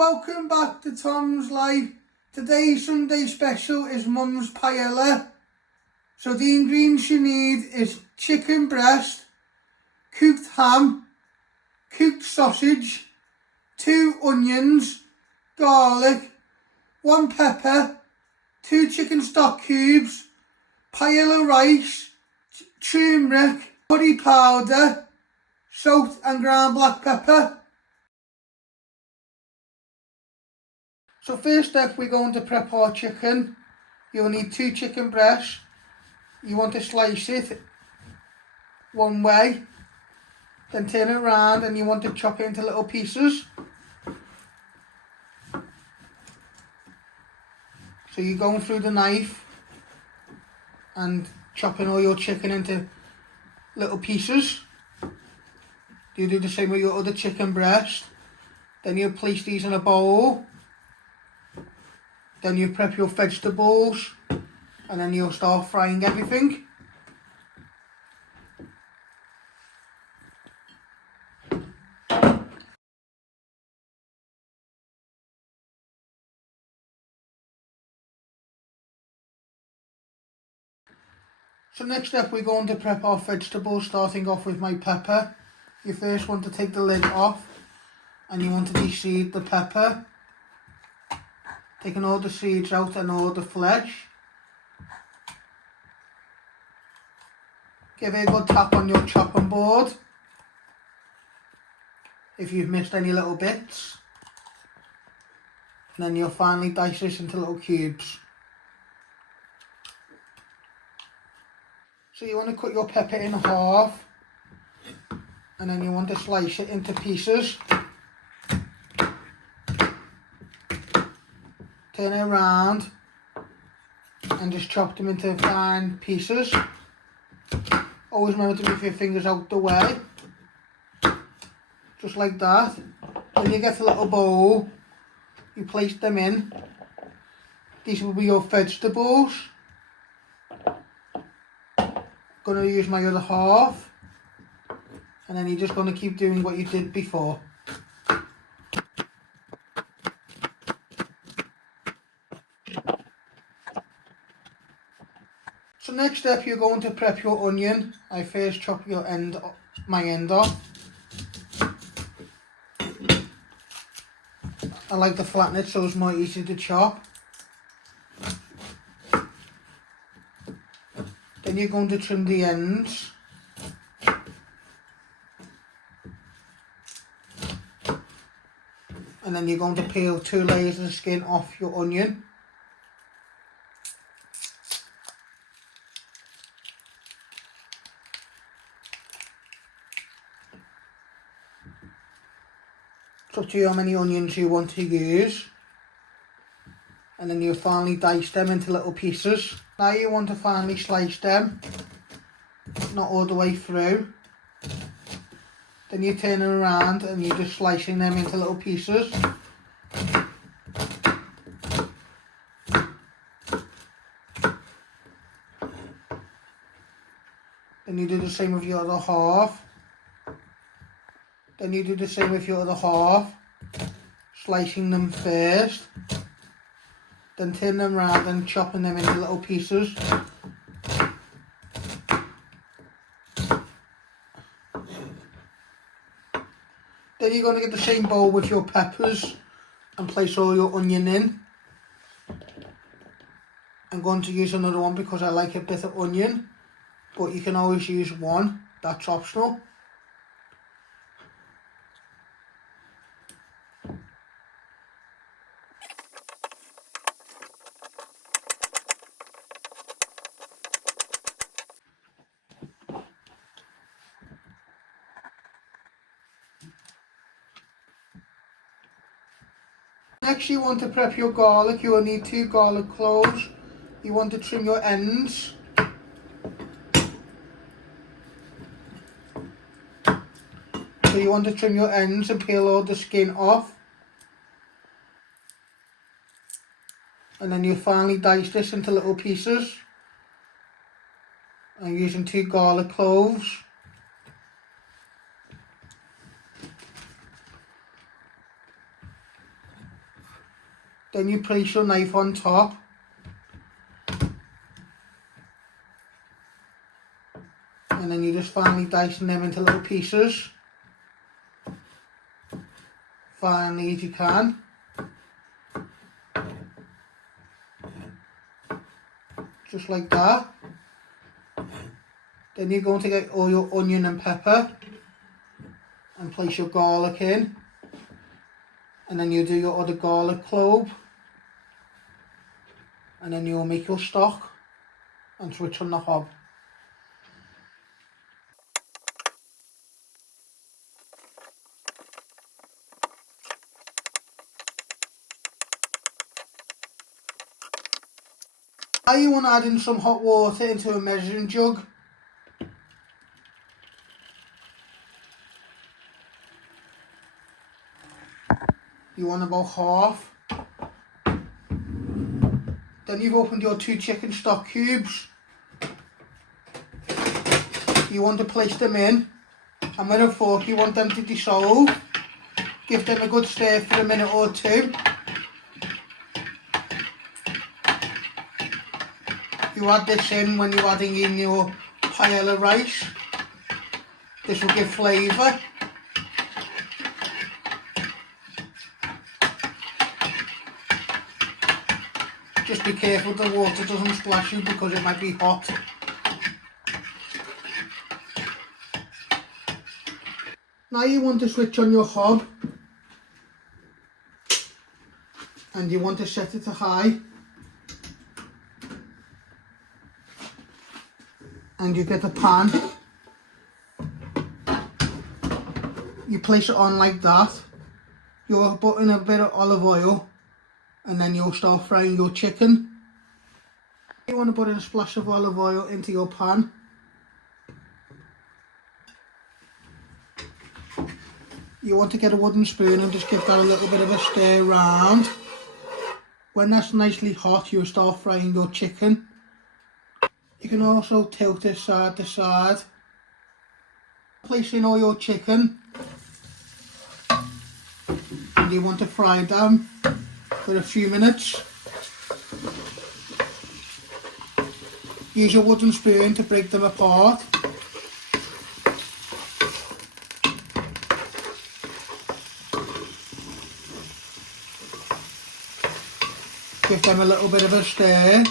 Welcome back to Tom's Life. Today's Sunday special is Mum's Paella. So the ingredients you need is chicken breast, cooked ham, cooked sausage, 2 onions, garlic, 1 pepper, 2 chicken stock cubes, paella rice, turmeric, curry powder, salt and ground black pepper. So first up, we're going to prep our chicken. You'll need 2 chicken breasts. You want to slice it one way, then turn it around, and you want to chop it into little pieces. So you're going through the knife and chopping all your chicken into little pieces. You do the same with your other chicken breast. Then you place these in a bowl. Then you prep your vegetables, and then you'll start frying everything. So next up, we're going to prep our vegetables, starting off with my pepper. You first want to take the lid off, and you want to de-seed the pepper, taking all the seeds out and all the flesh. Give it a good tap on your chopping board if you've missed any little bits. And then you'll finally dice this into little cubes. So you want to cut your pepper in half, and then you want to slice it into pieces. Turn it around and just chop them into fine pieces. Always remember to move your fingers out the way, just like that. When you get a little bowl, you place them in. These will be your vegetables. Going to use my other half, and then you're just going to keep doing what you did before. So next up, you're going to prep your onion. I first chop my end off. I like to flatten it so it's more easy to chop. Then you're going to trim the ends. And then you're going to peel 2 layers of skin off your onion. It's up to you how many onions you want to use. And then you finally dice them into little pieces. Now you want to finally slice them, not all the way through. Then you turn them around and you're just slicing them into little pieces. Then you do the same with your other half. Then you do the same with your other half, slicing them first, then turn them around and chopping them into little pieces. Then you're going to get the same bowl with your peppers and place all your onion in. I'm going to use another one because I like a bit of onion, but you can always use one, that's optional. Next, you want to prep your garlic. You will need 2 garlic cloves. You want to trim your ends. So you want to trim your ends and peel all the skin off. And then you finally dice this into little pieces. I'm using 2 garlic cloves. Then you place your knife on top. And then you just finely dicing them into little pieces. Finely as you can. Just like that. Then you're going to get all your onion and pepper and place your garlic in. And then you do your other garlic clove. And then you'll make your stock and switch on the hob. Now you want to add in some hot water into a measuring jug. You want about half. Then you've opened your 2 chicken stock cubes. You want to place them in, and with a fork you want them to dissolve. Give them a good stir for a minute or 2. You add this in when you're adding in your paella rice. This will give flavour. Just be careful the water doesn't splash you because it might be hot. Now you want to switch on your hob. And you want to set it to high. And you get a pan. You place it on like that. You'll put in a bit of olive oil. And then you'll start frying your chicken. You want to put in a splash of olive oil into your pan. You want to get a wooden spoon and just give that a little bit of a stir round. When that's nicely hot, you'll start frying your chicken. You can also tilt it side to side. Place in all your chicken. And you want to fry them for a few minutes. Use your wooden spoon to break them apart. Give them a little bit of a stir.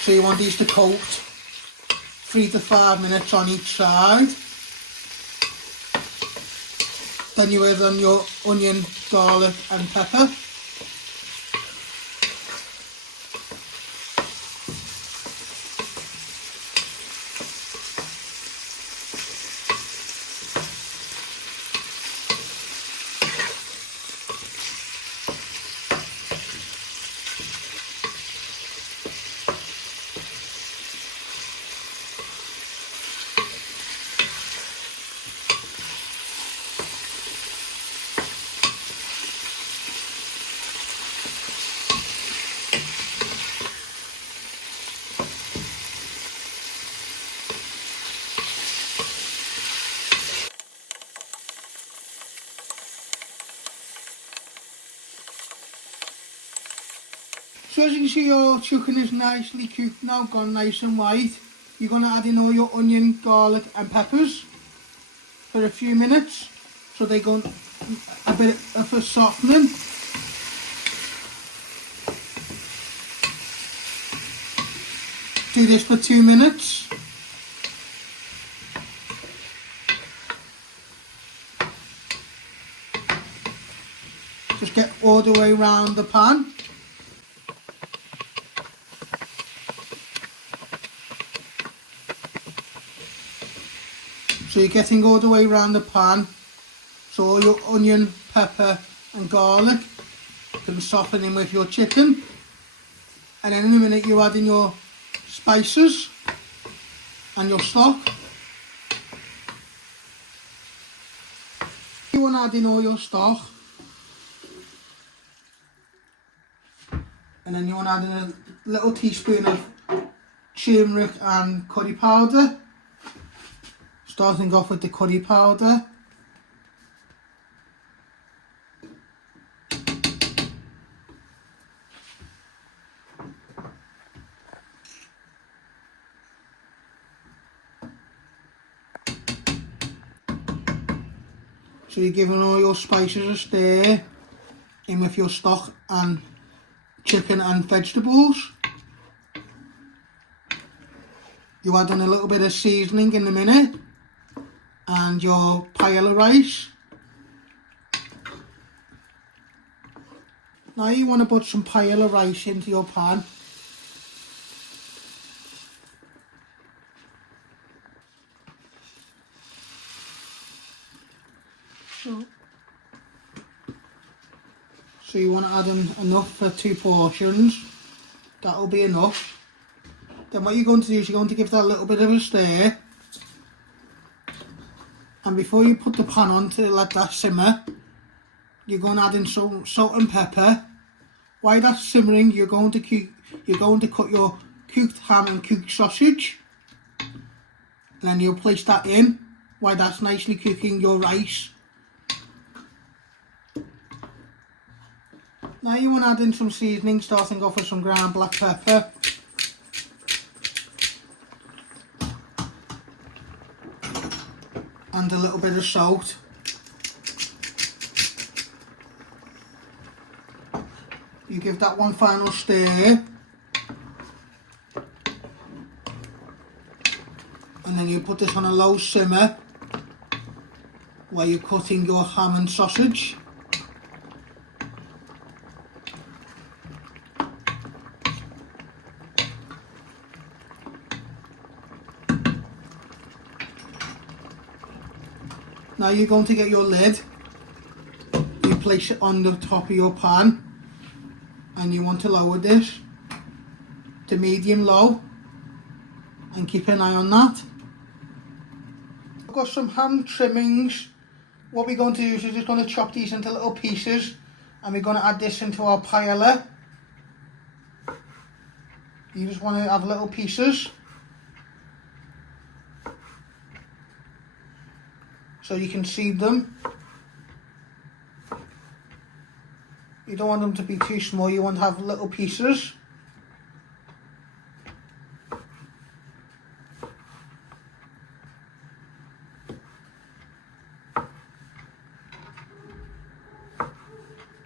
So you want these to coat 3 to 5 minutes on each side. Then you add on your onion, garlic and pepper. So as you can see, your chicken is nicely cooked now, gone nice and white. You're going to add in all your onion, garlic and peppers for a few minutes, so they go a bit of a softening. Do this for 2 minutes. Just get all the way around the pan. So you're getting all the way around the pan, so all your onion, pepper and garlic can soften in with your chicken. And then in a minute you add in your spices and your stock. You want to add in all your stock. And then you want to add in a little teaspoon of turmeric and curry powder. Starting off with the curry powder. So you're giving all your spices a stir in with your stock and chicken and vegetables. You add in a little bit of seasoning in a minute and your paella rice. Now you want to put some paella rice into your pan. So you want to add in enough for 2 portions. That'll be enough. Then what you're going to do is you're going to give that a little bit of a stir. And before you put the pan on to let that simmer, you're going to add in some salt and pepper. While that's simmering, you're going to cut your cooked ham and cooked sausage. And then you'll place that in while that's nicely cooking your rice. Now you want to add in some seasoning, starting off with some ground black pepper. And a little bit of salt. You give that one final stir. And then you put this on a low simmer where you're cutting your ham and sausage. Now you're going to get your lid, you place it on the top of your pan and you want to lower this to medium low and keep an eye on that. I've got some ham trimmings. What we're going to do is we're just going to chop these into little pieces and we're going to add this into our paella. You just want to have little pieces. So you can see them. You don't want them to be too small, you want to have little pieces.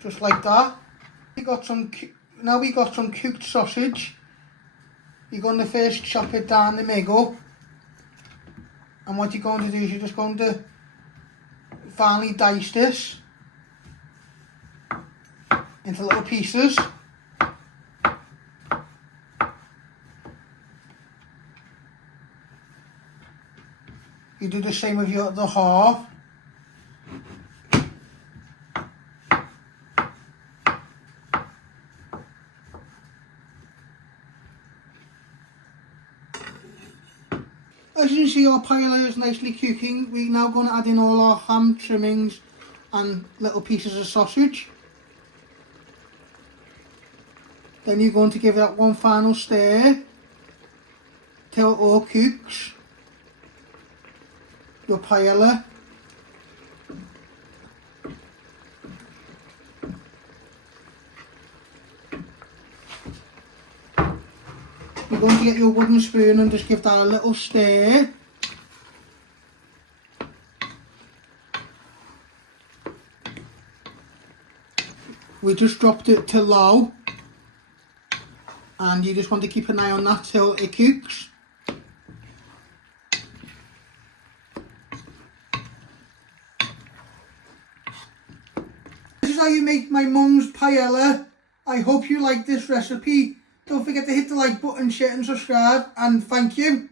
Just like that. Now we got some cooked sausage. You're going to first chop it down the middle. And what you're going to do is you're just going to finely dice this into little pieces. You do the same with your other half. As you can see, our paella is nicely cooking. We're now going to add in all our ham trimmings and little pieces of sausage. Then you're going to give that one final stir till it all cooks. Your paella. You're going to get your wooden spoon and just give that a little stir. We just dropped it to low and you just want to keep an eye on that till it cooks. This is how you make my mum's paella. I hope you like this recipe. Don't forget to hit the like button, share and subscribe, and thank you.